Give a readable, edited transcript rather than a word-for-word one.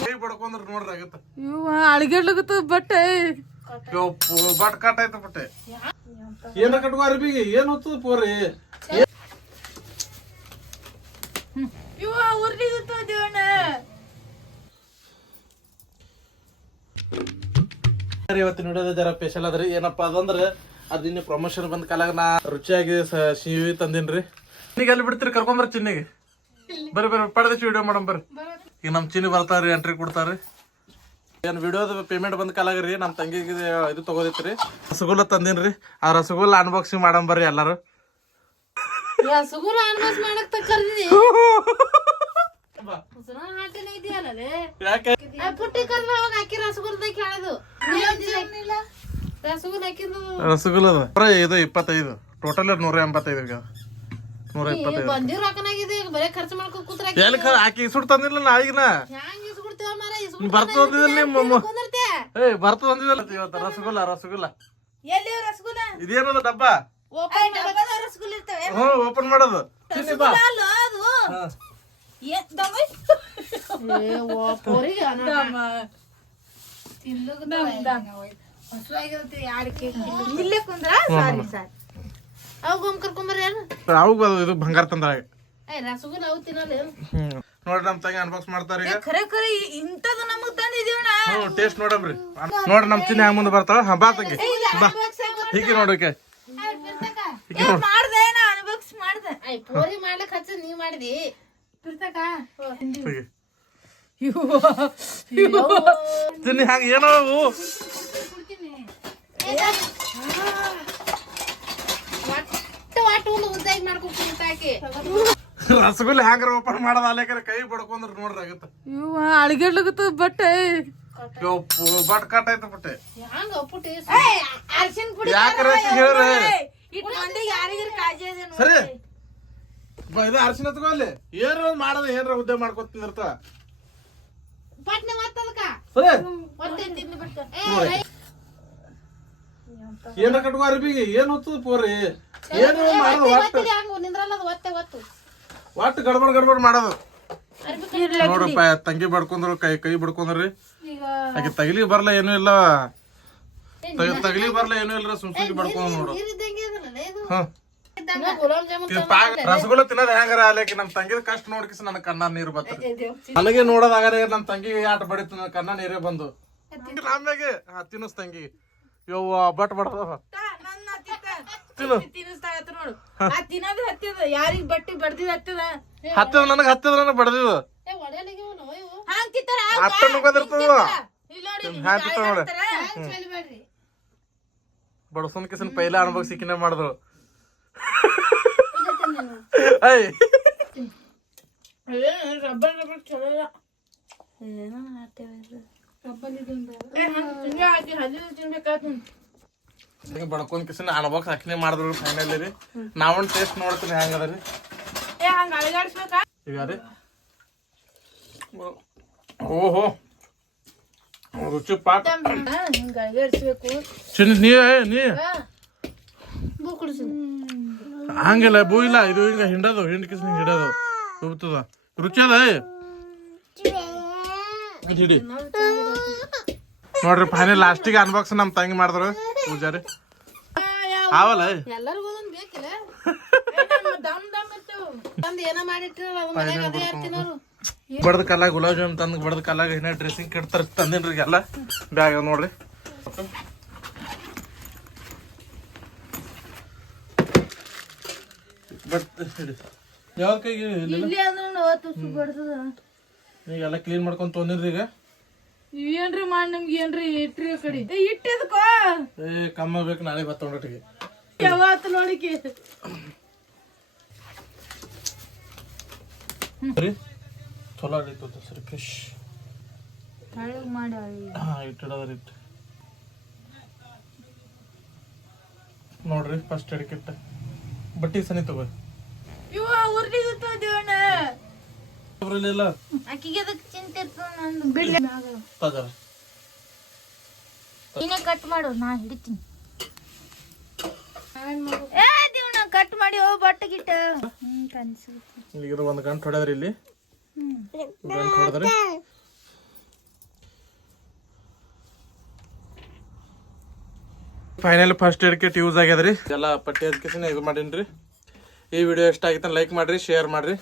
ಕೈ ಬಡ್ಕೊಂಡ್ರ ನೋಡ್ರಿ ಆಗತ್ತ ಇವ ಅಳಿಗೆಡ್ಲಾಗತ್ತ ಬಟ್ಟೆ ಬಟ್ ಕಟ್ ಆಯ್ತು ಬಟ್ಟೆ ಏನ ಕಟ್ಕೋ ಅರ್ಬಿಗೆ ಏನ್ ಹೊತ್ತದ ಪೋರಿ ಇವ ಉರ್ಲಿಗತ್ತ ದೇವಣ್ಣ ಇವತ್ತಿನ ವಿಡಿಯೋದ ಜರ ಸ್ಪೆಷಲ್ ಅದ್ರಿ ಏನಪ್ಪಾ ಅದಂದ್ರ ಅದಿನ್ನ ಪ್ರಮೋಷನ್ ಬಂದ ಕಾಲಾಗ ನಾ ರುಚಿಯಾಗಿ ಸಿಹಿ ತಂದಿನ್ರಿ ಈಗ ಎಲ್ಲಿ ಬಿಡ್ತೀರಿ ಕರ್ಕೊಂಬರ್ ಚಿನ್ನಿಗೆ ಬರ್ರಿ ಪಡೆದ ವಿಡಿಯೋ ಮಾಡಮ್ ಬರ್ರಿ ಈಗ ನಮ್ ಚಿನ್ನಿ ಬರ್ತಾವ್ರಿ ಎಂಟ್ರಿ ಕೊಡ್ತಾರ್ರಿ ಏನ್ ವಿಡಿಯೋದ ಪೇಮೆಂಟ್ ಬಂದ ಕಾಲಾಗ ರೀ ನಮ್ ತಂಗಿಗೆ ಇದು ತಗೋದೈತ್ರಿ ರಸಗುಲ್ಲ ತಂದಿನ್ರಿ ಆ ರಸಗುಲ್ಲ ಅನ್ಬಾಕ್ಸಿಂಗ್ ಮಾಡಮ್ ಬರ್ರಿ ಎಲ್ಲಾರು ರಸಗುಲ್ಲ ಅನ್ಬಾಕ್ಸ್ ಮಾಡಕ್ ಕರ್ದಿದಿ ಯಾಕೆ ಪುಟ್ಟಿ ಕರ್ದ ಅವಾಗ ಹಾಕಿ ರಸಗುಲ್ಲದಾಗ ಕೇಳೋದು ರಸಗುಲ್ಲ ಹಾಕಿದ್ದು ರಸಗುಲ್ಲ ಇದು 25 ಟೋಟಲ್ 185 ಈಗ 125 ಬಂದಿರೋ ಹಾಕನಾಗಿದೆ ಬರೇ ಖರ್ಚು ಮಾಡ್ಕೊಂಡ್ ಕೂತ್ರ ಎಲ್ಲಿ ಹಾಕಿ ಸುಟ್ಟು ತಂದಿಲ್ಲ ನಾಯಿಗಿನ ಹ್ಯಾಂಗ ಇಸ್ಬಿಡ್ತೇವ ಮಾರ ಬರ್ತದಂದಿಲ್ಲ ಇವತ್ತು ರಸಗುಲ್ಲ ಎಲ್ಲಿ ರಸಗುಲ್ಲ ಇದೇನದ ಡಬ್ಬ ರಸಗುಲ್ಲ ಇರ್ತವೆ ಓಪನ್ ಮಾಡೋದು ಅವು ಇದು ಬಂಗಾರ ತಂದ ರಸಗುಲ್ಲ ಅವು ತಿನ್ನಲ್ಲ ನೋಡ್ರಿ ನಮ್ ತಂಗಿ ಅನ್ಬಾಕ್ಸ್ ಮಾಡ್ತಾರ ಈಗ ಖರೆ ಖರೆ ಇಂತದ ನಮಗ್ ತಂದಿದೀವಣ್ಣ ಟೇಸ್ಟ್ ನೋಡಮ್ರಿ ನೋಡ್ರಿ ನಮ್ ಚಿನ್ನ ಹ್ಯಾಂಗ ಮುಂದೆ ಬರ್ತಾವ ಬಾ ತಂಗಿ ಬಾ ಹೀಗೆ ನೋಡಕ್ಕೆ ಮಾಡ್ದೆ ನಾ ಅನ್ಬಾಕ್ಸ್ ಮಾಡ್ದೆ ಪೋರಿ ಮಾಡ್ಲಿಕ್ ಹಚ್ಚ ನೀ ಮಾಡಿದಿ ಬಿರ್ತಕ ತಿನ್ನಿ ಹಂಗ ಏನೋ ರಸಗುಲ್ಲ ಹ್ಯಾಂಗಾರ ಓಪನ್ ಮಾಡೋದ ಅಲ್ಲೇಕರ ಕೈ ಬಡ್ಕೊಂಡ್ರ ನೋಡ್ರಿ ಆಗತ್ತ ಇವ ಅಳಿಗೆಡ್ಲಾಗತ್ತ ಬಟ್ಟೆ ಬಟ್ ಕಟ್ ಆಯ್ತು ಬಟ್ಟೆ ಯಾಕ್ರೆ ಹೇಳ್ರಿ ಸರಿ ಇದು ಅರ್ಶಿನ ತಗೋಲ್ಲಿ ಏನ್ರ ಮಾಡೋದು ಏನ್ರ ಉದ್ಯೋಗ ಮಾಡ್ಕೊತಿರ್ತಾವ ಏನ ಕಟ್ಕೋ ಅರ್ಬಿಗೆ ಏನ್ ಹೊತ್ತದ ಪೋರಿ ಏನು ಮಾಡೋದು ಒಟ್ಟು ಗಡ್ಬಡ್ ಮಾಡೋದು ನೋಡ್ರಪ್ಪ ತಂಗಿ ಬಡ್ಕೊಂಡ್ರು ಕೈ ಬಡ್ಕೊಂಡ್ರಿ ಆಕೆ ತಗಲಿ ಬರ್ಲ ಏನೂ ಇಲ್ಲ ತಗಲಿ ಬರ್ಲ ಏನೂ ಇಲ್ಲ ಸುಮ್ಸುಗಿ ಬಡ್ಕೊಂಡ್ ನೋಡು ರಸಗುಲ್ಲ ತಿನ್ನೋದ್ ಹೆಂಗಾರ ಅಲ್ಲಕ್ಕೆ ನಮ್ ತಂಗಿದ ಕಷ್ಟ ನೋಡ್ಕಿಸ್ ನನ್ ಕಣ್ಣ ನೀರು ಬರ್ತದೆ ನನಗೆ ನೋಡೋದಾಗಾರ ನಮ್ ತಂಗಿ ಆಟ ಬಡಿತು ನನ್ ಕಣ್ಣ ನೀರೇ ಬಂದು ಆಮ್ಯಾಗೆ ತಿನ್ನಿಸ್ ತಂಗಿ ಯವ್ವ ಬಟ್ ಬಡ್ದವ ಯಾರಿಗ್ ಬಟ್ಟಿ ಬಡ್ದಿದ್ ಹತ್ತದ ನನಗ ಹತ್ತದ ಬಡ್ದಿದ ಅಟ್ಟ ನುಗ್ಗದಿರ್ತದ ಬಡಸನ್ ಕಿಸನ್ ಪೈಲ ಅನುಭವ ಸಿಕ್ಕಿನ ಮಾಡಿದ್ರು ಬಡ್ಕೊಂಡ್ ಕಿಸನ್ ಅನುಭವ ಹಾಕಿನೇ ಮಾಡಿದ್ರು ಫೈನಲ್ ರೀ ನಾವೊಂದ್ ಟೇಸ್ಟ್ ನೋಡ್ತೀನಿ ಹೆಂಗದ್ರಿ ಈಗ ರೀ ಓಹೋ ರುಚಿ ಪಾಕ ನೀ ಹಂಗಿಲ್ಲ ಬೂ ಇಲ್ಲ ಇದು ಹಿಂಗ ಹಿಂಡದು ಕಿಸ್ ಹಿಡೋದು ಉಬ್ತದ ರುಚಿ ಅದ ಹಿಡಿ ನೋಡ್ರಿ ಫೈನಲ್ ಲಾಸ್ಟಿಗೆ ಅನ್ಬಾಕ್ಸ್ ನಮ್ ತಂಗಿ ಮಾಡಿದ್ರು ಪೂಜಾರಿ ಅವಲ್ಲ ಬಡ್ದ ಕಲ್ಲ ಗುಲಾಬ್ ಜಾಮೂನ್ ತಂದ್ ಬಡ್ದ ಕಲ್ಲಾಗ ಏನ ಡ್ರೆಸ್ಸಿಂಗ್ ಕಿಟ್ ತಂದಿನ್ರಿ ಎಲ್ಲ ಬ್ಯಾಗ್ ನೋಡ್ರಿ ಯಾವ ಕೈಗೆ ಈಗೆಲ್ಲ ಕ್ಲೀನ್ ಮಾಡ್ಕೊಂಡ್ ತೊಂದಿನ್ರಿ ಈಗ ಏನ್ರಿ ಮಾಡಿ ನಮ್ಗೆ ಏನ್ರಿ ಇಟ್ರಿ ಕಡೆ ಇಟ್ಟಿದ್ಕೋ ಕಮ್ಮ ಬೇಕು ನಾಳೆ ಬತ್ತೊಂಡೊಟ್ಟಿಗೆ ಯಾವತ್ತು ನೋಡಿಕೆ ಚಲೋ ಆಡಿತ್ತು ಸರಿ ಫಿಶ್ ಮಾಡಿ ಇಟ್ಟಿಡೋದ್ರಿ ಇಟ್ಟು ನೋಡ್ರಿ ಫಸ್ಟ್ ಎಡಕಿಟ್ಟ ಬಟ್ಟಿ ಸನಿ ತಗೋ ಇವ ಉರ್ಲಿಗತ್ತ ದೇವಣ್ಣ ಅವ್ರಲ್ಲಿಲ್ಲ ಆಕಿಗೆ ಅದಕ್ಕೆ ಚಿಂತೆ ಇರ್ತದ ನಂದು ಬಿಡ್ಲಿ ತಗರ ನೀನೇ ಕಟ್ ಮಾಡು ನಾ ಹಿಡಿತೀನಿ ಏ ದೇವಣ್ಣ ಕಟ್ ಮಾಡಿ ಓ ಬಟ್ಟೆ ಗಿಟ್ಟ ಈಗ 1 ಗಂಟೆ ಹೊಡೆದ್ರಿ ಇಲ್ಲಿ ಗಂಟು ಹೊಡೆದ್ರಿ final first aid kit use ಆಗ್ಯದ್ರಿ ಎಲ್ಲ ಪಟ್ಟಿ ಹಚ್ಕೇಸಿನ ಇದು ಮಾಡೀನ್ರಿ. ಈ ವಿಡಿಯೋ ಇಷ್ಟ ಆಗಿತ್ತ ಲೈಕ್ ಮಾಡ್ರಿ, ಶೇರ್ ಮಾಡ್ರಿ.